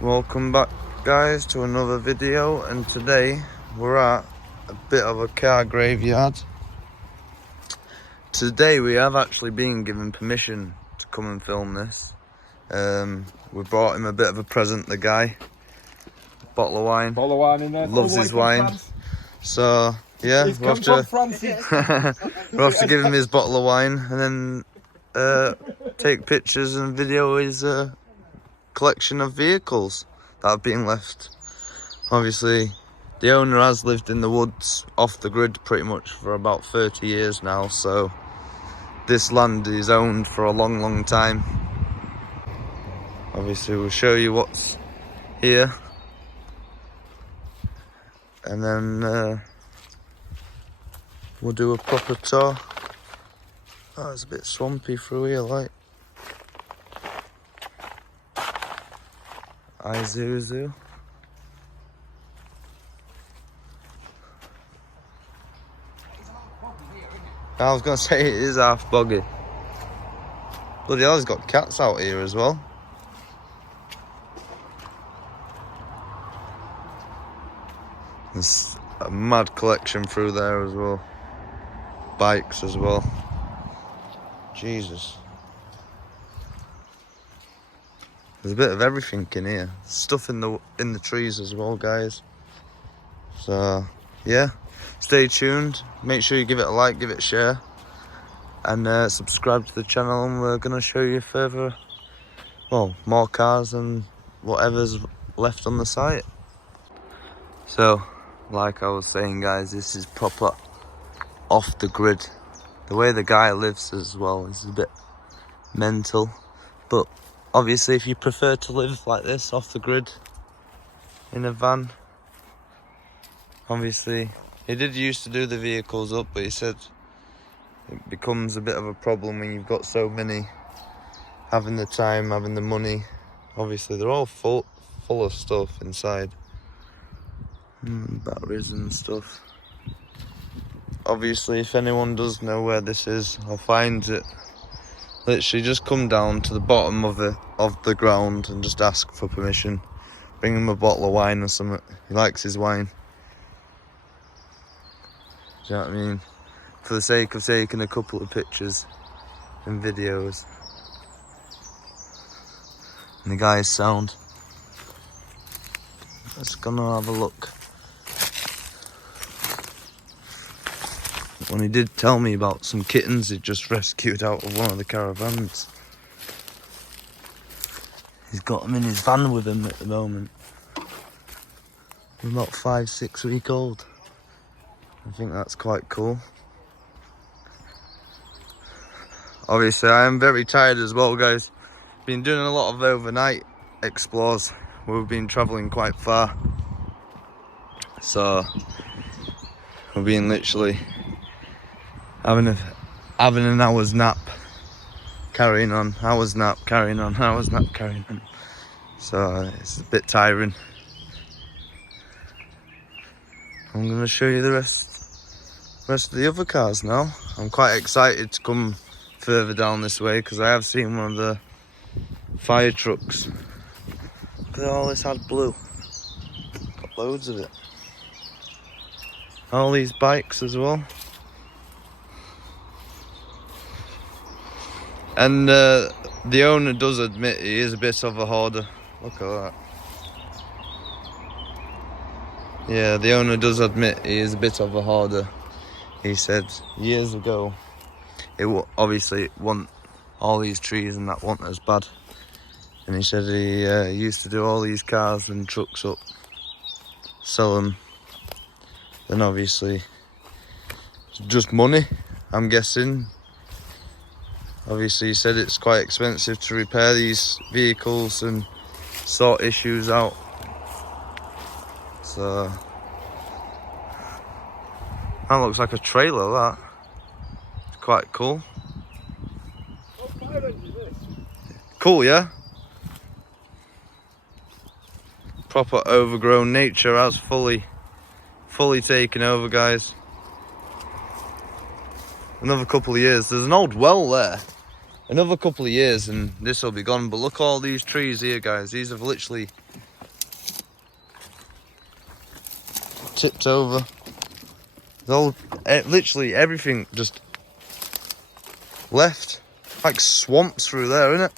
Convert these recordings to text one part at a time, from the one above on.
Welcome back guys to another video, and today we're at a bit of a car graveyard. Today we have actually been given permission to come and film this. We brought him a bit of a present, the guy. Bottle of wine. Bottle of wine in there. Loves his wine. France. So yeah, we'll have to give him his bottle of wine and then take pictures and video his collection of vehicles that have been left. Obviously the owner has lived in the woods off the grid pretty much for about 30 years now, so this land is owned for a long time. Obviously we'll show you what's here, and then we'll do a proper tour. Oh, it's a bit swampy through here, like. Isuzu. I was gonna say it is half boggy. Bloody hell, he's got cats out here as well. There's a mad collection through there as well. Bikes as well. Jesus. There's a bit of everything in here. Stuff in the trees as well, guys. So yeah, stay tuned. Make sure you give it a like, give it a share, and subscribe to the channel. And we're gonna show you further, well, more cars and whatever's left on the site. So, like I was saying, guys, this is proper off the grid. The way the guy lives as well is a bit mental, but obviously, if you prefer to live like this, off the grid, in a van, obviously, he did used to do the vehicles up, but he said it becomes a bit of a problem when you've got so many, having the time, having the money. Obviously, they're all full of stuff inside, batteries and stuff. Obviously, if anyone does know where this is, I'll find it. Literally just come down to the bottom of the ground and just ask for permission. Bring him a bottle of wine or something. He likes his wine. Do you know what I mean? For the sake of taking a couple of pictures and videos. And the guy's sound. Let's gonna have a look. When he did tell me about some kittens he'd just rescued out of one of the caravans. He's got them in his van with him at the moment. They're about 5-6 weeks old. I think that's quite cool. Obviously I am very tired as well, guys. Been doing a lot of overnight explores. We've been travelling quite far. So we've been literally having an hour's nap, carrying on, hour's nap, carrying on, hour's nap, carrying on. So it's a bit tiring. I'm gonna show you the rest of the other cars now. I'm quite excited to come further down this way because I have seen one of the fire trucks. Look at all this AdBlue. Got loads of it. All these bikes as well. And the owner does admit he is a bit of a hoarder. Look at that. Yeah, the owner does admit he is a bit of a hoarder. He said years ago, obviously it wasn't all these trees and that wasn't as bad. And he said he used to do all these cars and trucks up, sell them. Then obviously, just money, I'm guessing. Obviously, he said it's quite expensive to repair these vehicles and sort issues out. So, that looks like a trailer, that. It's quite cool. Cool, yeah? Proper overgrown. Nature has fully taken over, guys. Another couple of years. There's an old well there. Another couple of years and this will be gone. But look at all these trees here, guys. These have literally tipped over. Literally everything just left. Like swamps through there, innit?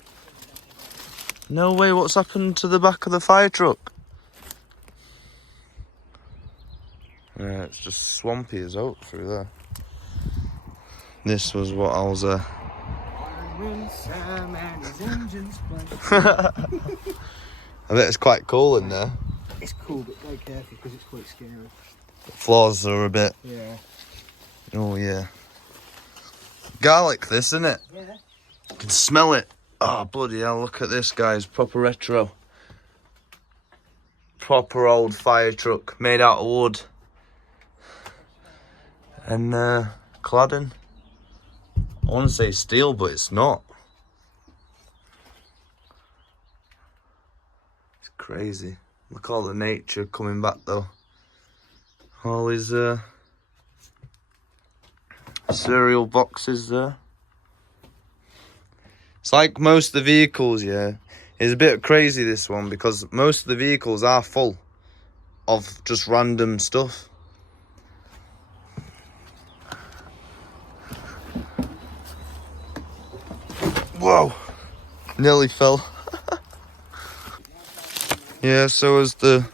No way, what's happened to the back of the fire truck? Yeah, it's just swampy as out through there. This was what I was I bet it's quite cool in there. It's cool, but go careful because it's quite scary. The floors are a bit... Yeah. Oh yeah. Garlic this, isn't it? Yeah. You can smell it. Oh bloody hell, look at this guys, proper retro. Proper old fire truck, made out of wood. And cladding. I want to say steel, but it's not. It's crazy. Look all the nature coming back though. All his cereal boxes there. It's like most of the vehicles, yeah. It's a bit crazy this one because most of the vehicles are full of just random stuff. Whoa! Nearly fell. Yeah, so as the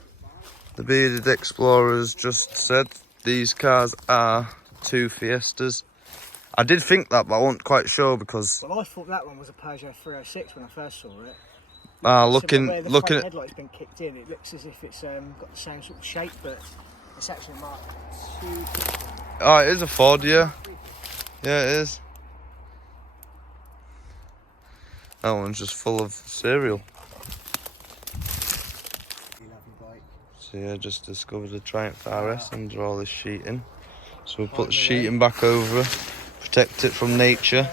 bearded explorers just said, these cars are 2 Fiestas. I did think that, but I wasn't quite sure because... Well, I thought that one was a Peugeot 306 when I first saw it. Looking where the at... front headlight's been kicked in, it looks as if it's got the same sort of shape, but it's actually Mark II. Oh, it is a Ford, yeah. Yeah, it is. That one's just full of cereal. So yeah, just discovered a Triumph RS under all this sheeting. So we'll put the sheeting back over, protect it from nature.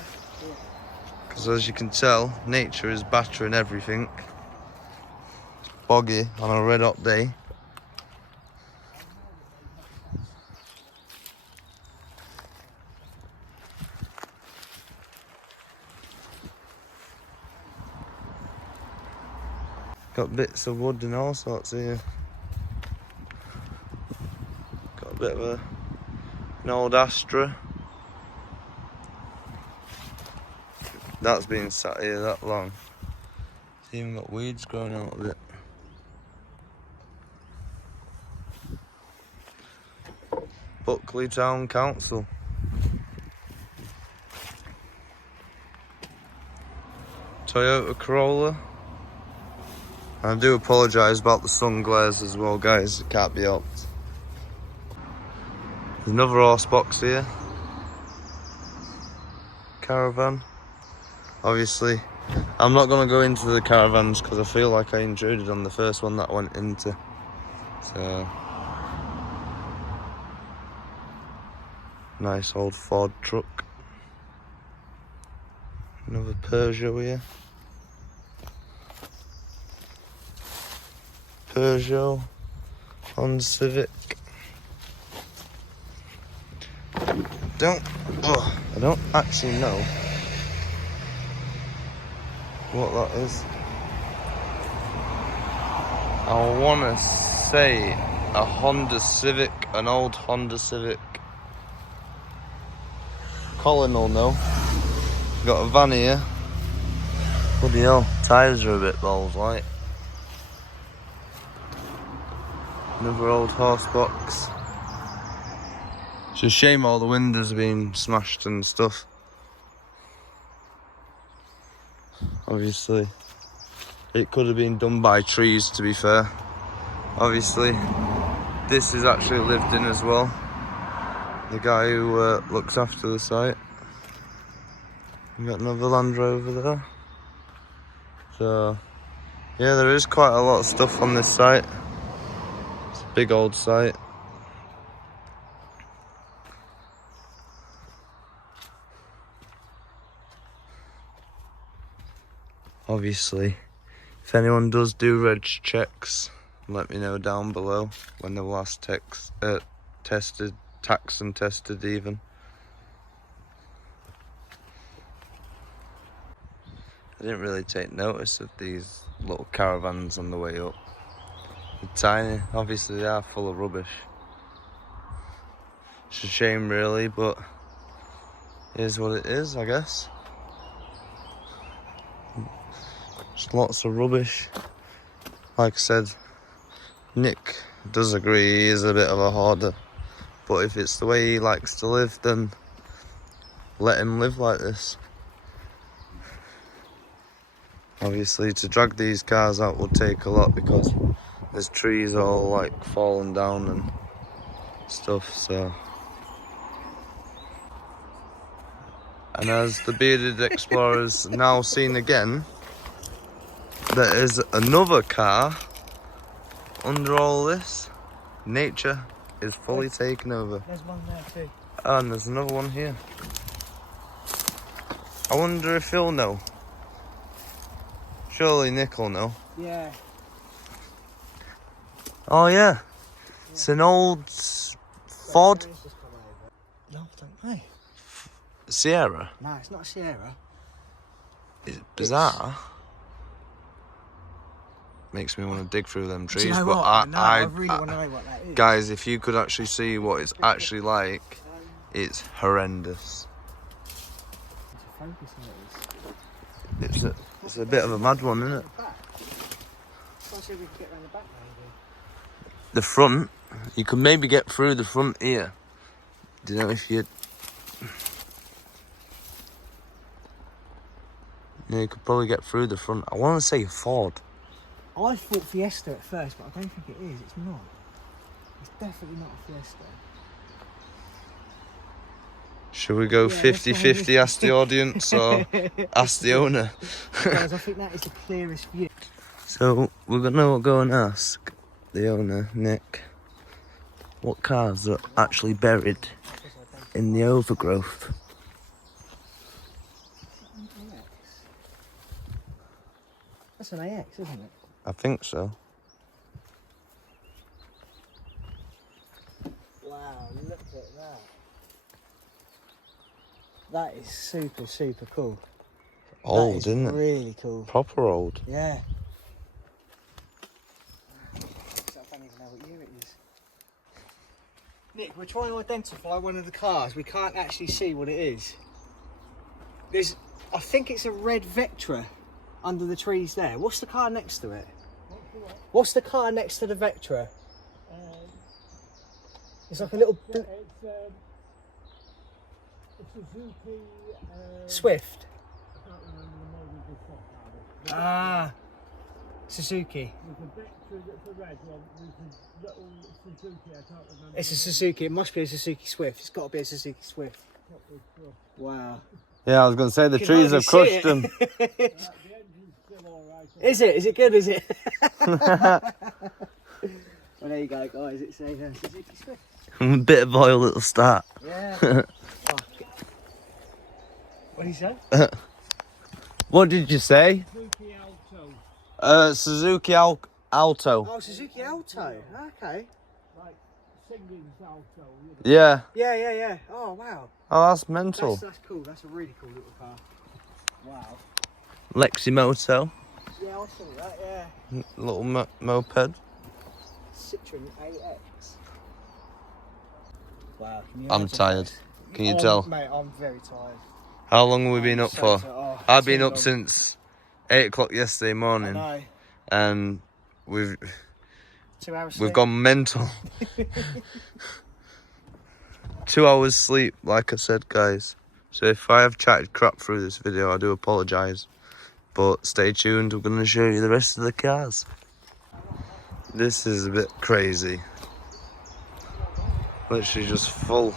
Because as you can tell, nature is battering everything. It's boggy on a red hot day. Got bits of wood and all sorts here. Got a bit of an old Astra. That's been sat here that long. It's even got weeds growing out of it. Buckley Town Council. Toyota Corolla. I do apologise about the sun glares as well, guys. It can't be helped. There's another horse box here. Caravan. Obviously, I'm not going to go into the caravans because I feel like I intruded on the first one that I went into. So, nice old Ford truck. Another Peugeot here. Peugeot, Honda Civic. I don't actually know what that is. I want to say a Honda Civic, an old Honda Civic. Colin will know. Got a van here. Bloody hell, tyres are a bit balls like. Another old horse box. It's a shame all the windows have been smashed and stuff. Obviously, it could have been done by trees, to be fair. Obviously, this is actually lived in as well. The guy who looks after the site. We've got another Land Rover there. So, yeah, there is quite a lot of stuff on this site. It's a big old site. Obviously, if anyone does do reg checks, let me know down below when they were last tested, taxed and tested even. I didn't really take notice of these little caravans on the way up. They're tiny, obviously they are full of rubbish. It's a shame really, but it is what it is, I guess. Just lots of rubbish. Like I said, Nick does agree he is a bit of a hoarder, but if it's the way he likes to live, then let him live like this. Obviously, to drag these cars out would take a lot because there's trees all like falling down and stuff, so. And as the bearded explorer's now seen again, there is another car under all this. Nature is fully taken over. There's one there too. Oh, and there's another one here. I wonder if he'll know. Surely Nick will know. Yeah. Oh yeah, it's an old Ford No, I don't know. Sierra. No, it's not a Sierra. It's bizarre. Makes me want to dig through them trees. Do you know but what? I really want to know what that is. Guys, if you could actually see what it's actually like, it's horrendous. It's a bit of a mad one, isn't it? Let's see if we can get around the back maybe. The front, you could maybe get through the front here. Do you know if you... Yeah, you could probably get through the front. I want to say Ford. I thought Fiesta at first, but I don't think it is. It's not. It's definitely not a Fiesta. Should we go 50-50, ask the audience or ask the owner? Guys, I think that is the clearest view. So we're going to go and ask the owner, Nick, what cars are actually buried in the overgrowth. That's an AX, isn't it? I think so. Wow, look at that. That is super, super cool. Old, that is isn't it? Really cool. Proper old. Yeah. I don't even know what year it is. Nick, we're trying to identify one of the cars. We can't actually see what it is. I think it's a red Vectra under the trees there. What's the car next to it? What's the car next to the Vectra? It's like a little... It's a Suzuki... Swift? I can't remember the model of the stock car. Ah, Suzuki. There's a Vectra that's a red one. There's a little Suzuki, I can't remember. It's a Suzuki. It must be a Suzuki Swift. It's got to be a Suzuki Swift. Wow. Yeah, I was going to say the You trees can have crushed hardly them. The engine's still alright. Is it? Is it good? Is it? Well, there you go, guys. It's a Suzuki Swift. A bit of oil at the start. Yeah. Fuck. What did he say? What did you say? Suzuki Alto. Suzuki Alto. Oh, Suzuki Alto. Okay. Like singing's Alto. You know. Yeah. Yeah. Oh, wow. Oh, that's mental. That's cool. That's a really cool little car. Wow. Leximoto. Yeah, I saw that, yeah. Little moped. Citroen AX. Wow. Can you I'm imagine tired. that? Can you tell? Mate, I'm very tired. How long have we been I'm up so for? tired. Oh, I've been too up long. since 8 o'clock yesterday I morning, know. and we've 2 hours we've sleep. gone mental. 2 hours sleep, like I said, guys. So if I have chatted crap through this video, I do apologise. But stay tuned, we're going to show you the rest of the cars. This is a bit crazy. Literally just full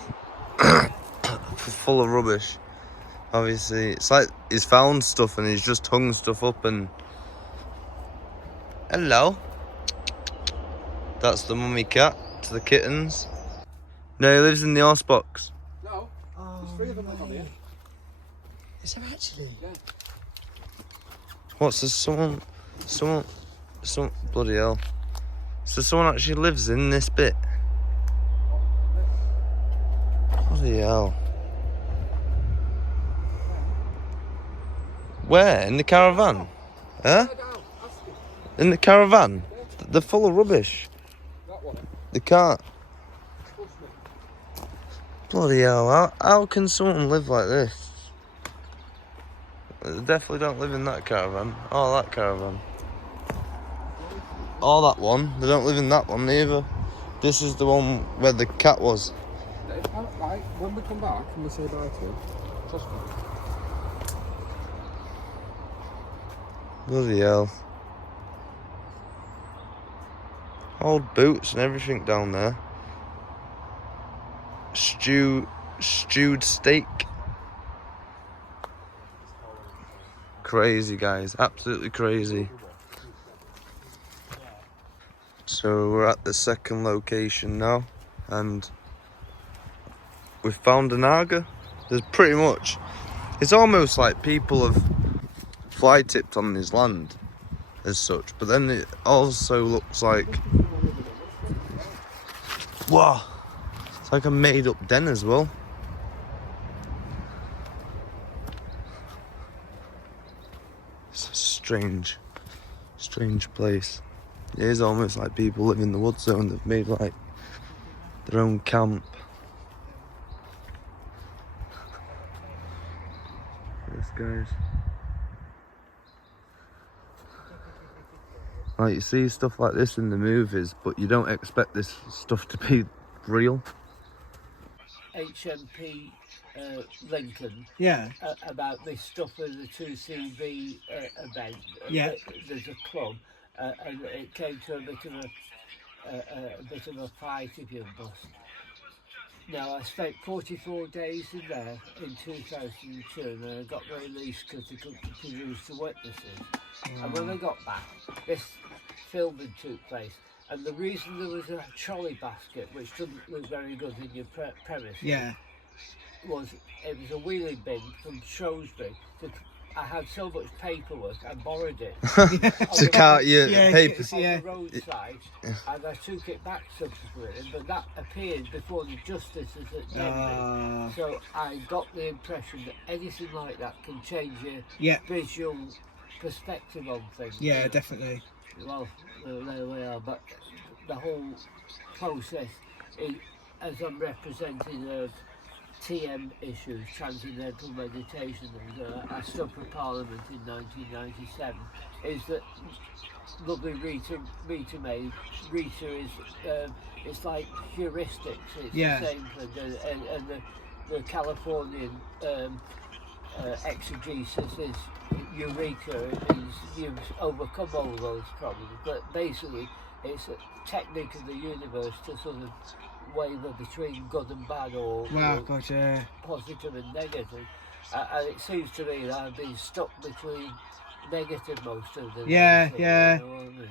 of rubbish. Obviously, it's like he's found stuff and he's just hung stuff up and... Hello. That's the mummy cat to the kittens. No, he lives in the horse box. No, Oh, there's 3 of them on here. is there actually? Yeah. What's this? Someone, bloody hell. So someone actually lives in this bit. Bloody hell. Where? In the caravan? Huh? In the caravan? They're full of rubbish. That one. They can't. Bloody hell, how can someone live like this? They definitely don't live in that caravan. Oh, that caravan. Oh, that one. They don't live in that one either. This is the one where the cat was. Right, when we come back and we say bye to him, trust me. Bloody hell. Old boots and everything down there. Stewed steak. Crazy, guys. Absolutely crazy. So we're at the second location now, and we've found an Aga. There's pretty much, it's almost like people have fly tipped on this land as such, but then it also looks like, wow, it's like a made up den as well. It's a strange place. It is almost like people live in the wood zone. They've made like their own camp. Yes, guys. Like, you see stuff like this in the movies, but you don't expect this stuff to be real. HMP Lincoln. Yeah. About this stuff with the 2CV event. Yeah. There's a club, and it came to a bit of a fight, if you bust. Now, I spent 44 days in there in 2002, and I got released because they couldn't produce the witnesses. And when I got back, this filming took place. And the reason there was a trolley basket, which doesn't look very good in your premise, Yeah. was it was a wheelie bin from Shrewsbury. I had so much paperwork, I borrowed it. To cart your paper. On the roadside, and I took it back subsequently, but that appeared before the justices at Denby. So I got the impression that anything like that can change your visual perspective on things. Yeah, you know? definitely. Well, there we are, but the whole process, as I'm representing TM issues, Transcendental Meditation, and I stood for Parliament in 1997, is that lovely Rita made. Rita is, it's like heuristics, it's the same thing, and the Californian exegesis is Eureka. It means you've overcome all those problems, but basically it's a technique of the universe to sort of waver between good and bad, or positive and negative. And it seems to me that I've been stuck between negative most of the time. Yeah. You know what I mean?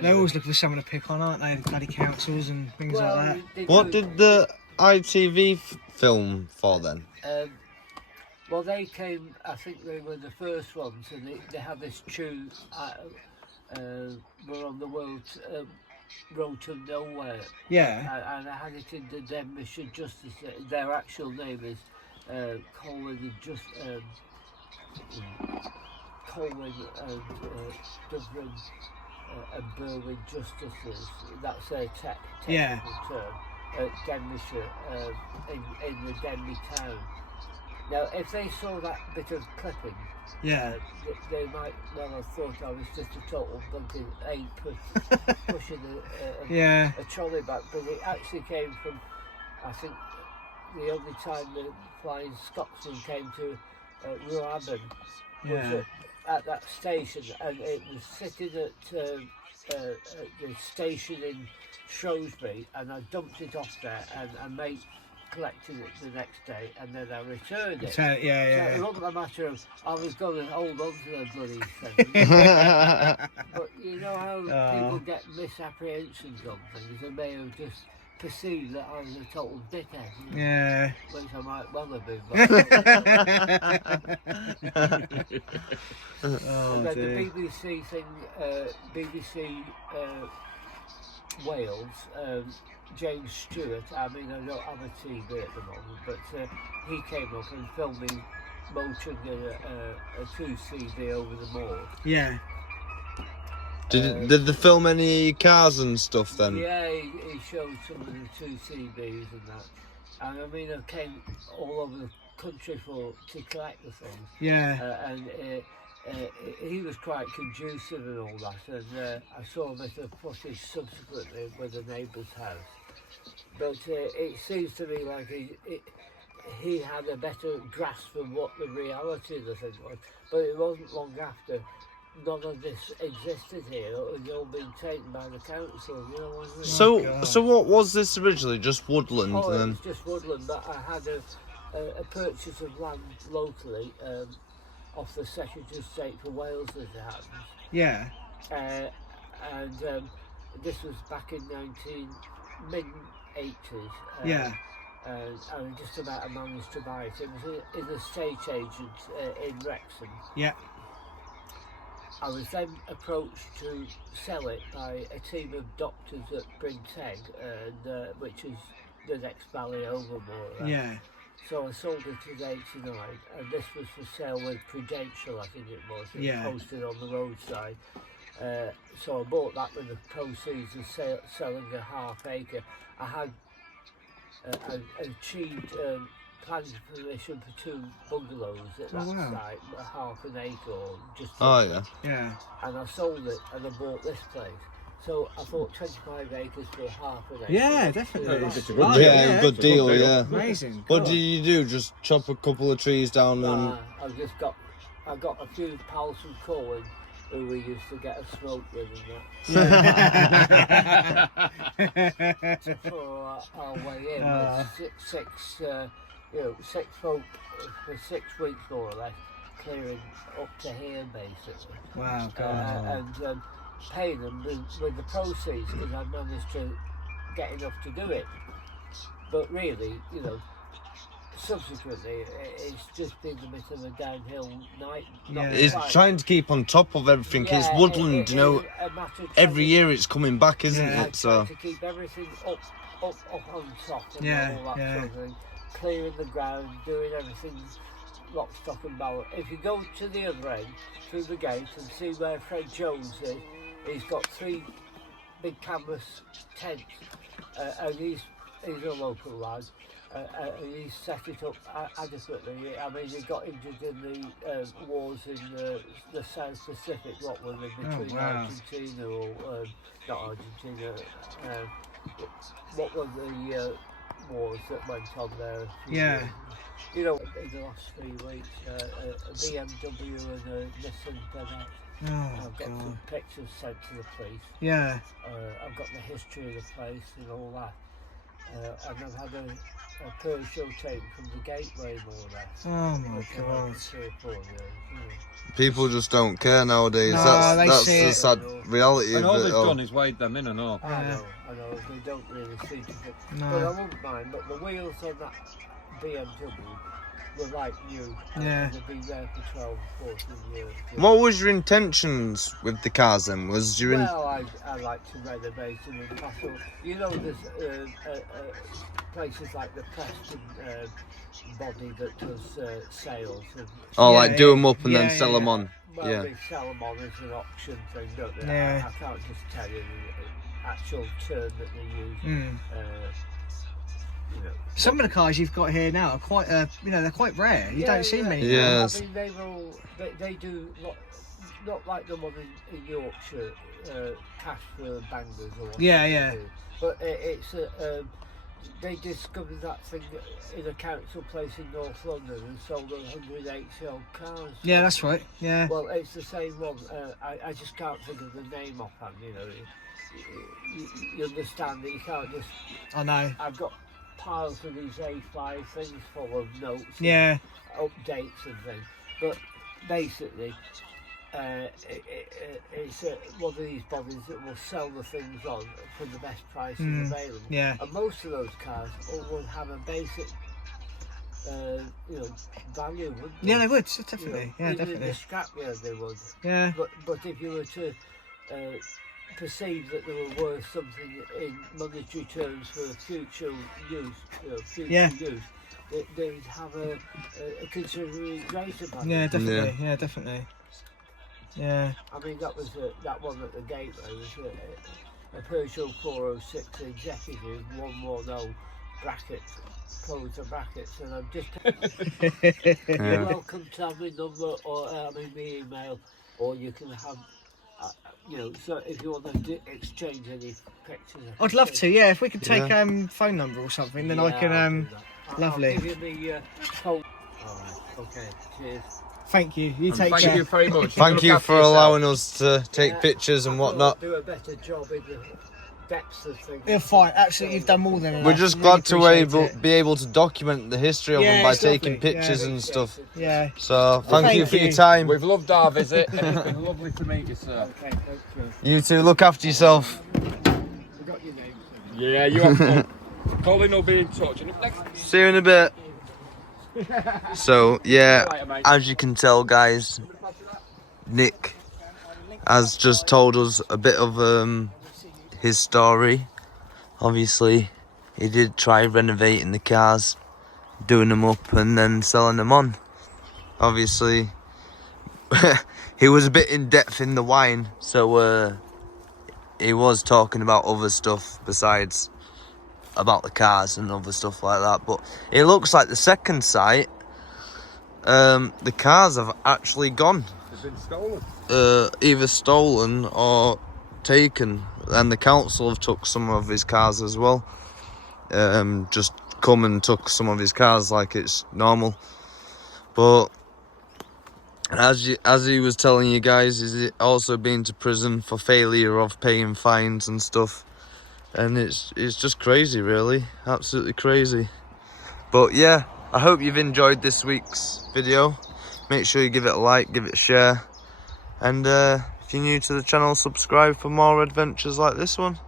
They're always looking for someone to pick on, aren't they? The bloody councils and things like that. What did the ITV film for then? Well, they came, I think they were the first ones, and they had this tune, we're on the road to nowhere. Yeah. And I had it in the Denbighshire Justice. Their actual name is Colwyn and Dublin and Berwyn Justices. That's their technical term. Denbighshire, in the Denby town. Now, if they saw that bit of clipping, they might well have thought I was just a total bunting ape pushing a trolley back, but it actually came from, I think, the only time the Flying Scotsman came to Rooaben was at that station, and it was sitting at the station in Shrewsbury, and I dumped it off there, and I made collected it the next day, and then I returned it. So it wasn't a matter of I was going to hold on to the bloody thing. But you know how people get misapprehensions on things. They may have just perceived that I was a total dickhead. Yeah. Which I might well have been. And then the BBC thing, BBC Wales, James Stewart, I mean, I don't have a TV at the moment, but he came up and filmed me motoring a 2CV over the moor. Yeah. Did they film any cars and stuff then? Yeah, he showed some of the 2CVs and that. And I mean, I came all over the country to collect the things. Yeah. And he was quite conducive and all that, and I saw a bit of footage subsequently with the neighbour's house. But it seems to me like he had a better grasp of what the reality of the thing was. But it wasn't long after none of this existed here. It had all been taken by the council, you know what I mean? So what was this originally? Just woodland, Oh, and it then was just woodland, but I had a purchase of land locally off the Secretary of State for Wales, as it happens. Yeah. And this was back in mid-80s. Yeah. And I just about managed to buy it. It was an estate agent in Wrexham. Yeah. I was then approached to sell it by a team of doctors at Bryn Teg, and, which is the next valley over more. Yeah. So I sold it in '89, and this was for sale with Prudential, I think it was. It Yeah. was posted on the roadside. So I bought that with the proceeds of selling a half acre. I had achieved planning permission for 2 bungalows at that wow. site, half an acre or just. oh yeah, Yeah. And I sold it and I bought this place. So I thought 25 acres for half an acre. Yeah, definitely. It's a Oh, good yeah, good deal, yeah. Amazing. What Cool. did you do? Just chop a couple of trees down and I got a few pals from Cohen who we used to get a smoke with and that. For our way in, with six folk for 6 weeks more or less, clearing up to here basically. Wow, God. And paying them with the proceeds because I managed to get enough to do it. But really, you know, subsequently it's just been a bit of a downhill night. Yeah. it's trying to keep on top of everything. It's woodland, you know. Every year it's coming back, isn't Yeah. it? So to keep everything up on top and Yeah, all that yeah. sort of thing, clearing the ground, doing everything lock, stock and barrel. If you go to the other end, through the gate and see where Fred Jones is, he's got 3 big canvas tents, and he's a local lad. He's set it up adequately. I mean, he got injured in the wars in the South Pacific. What were they between wow. Argentina or not Argentina? What were the wars that went on there? Yeah. You know, in the last 3 weeks, a BMW and a Nissan Denali. Oh, I've got God. some pictures sent to the police. Yeah. I've got the history of the place and all that. And I've had a Peugeot tape from the gateway more or less. Oh, my which I've had God. for 3 or 4 years. people just don't care nowadays. No, they that's see the it. sad reality And of all it they've all. done is weighed them in and all. I know, they don't really seem to fit. No. But I wouldn't mind, but the wheels on that BMW were like new. Yeah. They've been there for 12, 14 years. What was your intentions with the cars then? Was your Well, I like to renovate them and castle. You know, there's places like the Preston body that does sales. And, like do them up and Yeah, then sell them yeah. on? well, Yeah. they sell them on as an auction thing, don't they? Yeah. I can't just tell you the actual term that they use. Mm. You know. Some of the cars you've got here now are quite, they're quite rare. You don't see many. Yeah. I mean, they do not like the one in Yorkshire, cash for bangers or whatever Yeah, they yeah. do. But it's they discovered that thing in a council place in North London and sold 180 old cars. Yeah, that's right. Yeah. Well, it's the same one. I just can't think of the name offhand. You know, you understand that you can't just. I know. I've got piles of these A5 things full of notes. and Yeah. updates and things, but basically it's one of these bodies that will sell the things on for the best prices available. Yeah. And most of those cars will have a basic value, wouldn't they? Yeah, they would. You know, Definitely. Yeah, even in definitely. the scrapyard they would. Yeah. But if you were to perceive that they were worth something in monetary terms for future use, Yeah. use, they'd have a considerably greater value. Yeah, definitely. Yeah, definitely. Yeah. I mean, that was that one at the gateway was a Peugeot 406 Executive 110 brackets, close the brackets, and I'm just. You're welcome to have my number or my email, or you can have. You know, so if you want to exchange any pictures, I'd love to. Yeah, if we could take phone number or something, then I can. Lovely. I'll give you the phone. All right. Okay. Cheers. Thank you. You take Thank care. you very much. Thank you Look for after yourself. allowing us to take pictures and I thought whatnot. I'd do a better job in the depths of things. You're fine. Absolutely, you've done more than enough. We're just Really glad to appreciate be able to document the history of them by it's taking lovely. pictures Yeah. and stuff. it. Yeah. So thank you Thank for your you. time. We've loved our visit and it's been lovely to meet you, sir. Okay, thank you. You two look after yourself. Forgot your name. Yeah, you have fun. Colin will be in touch. And See you in a bit. So yeah, Right, mate. as you can tell, guys, Nick has just told us a bit of his story. Obviously, he did try renovating the cars, doing them up and then selling them on. Obviously, he was a bit in depth in the wine, so he was talking about other stuff besides about the cars and other stuff like that. But it looks like the second site, the cars have actually gone. They've been stolen. Either stolen or taken, and the council have took some of his cars as well. Just come and took some of his cars like it's normal. But as he was telling you guys, he's also been to prison for failure of paying fines and stuff, and it's just crazy, really, absolutely crazy. But yeah, I hope you've enjoyed this week's video. Make sure you give it a like, give it a share. And if you're new to the channel, subscribe for more adventures like this one.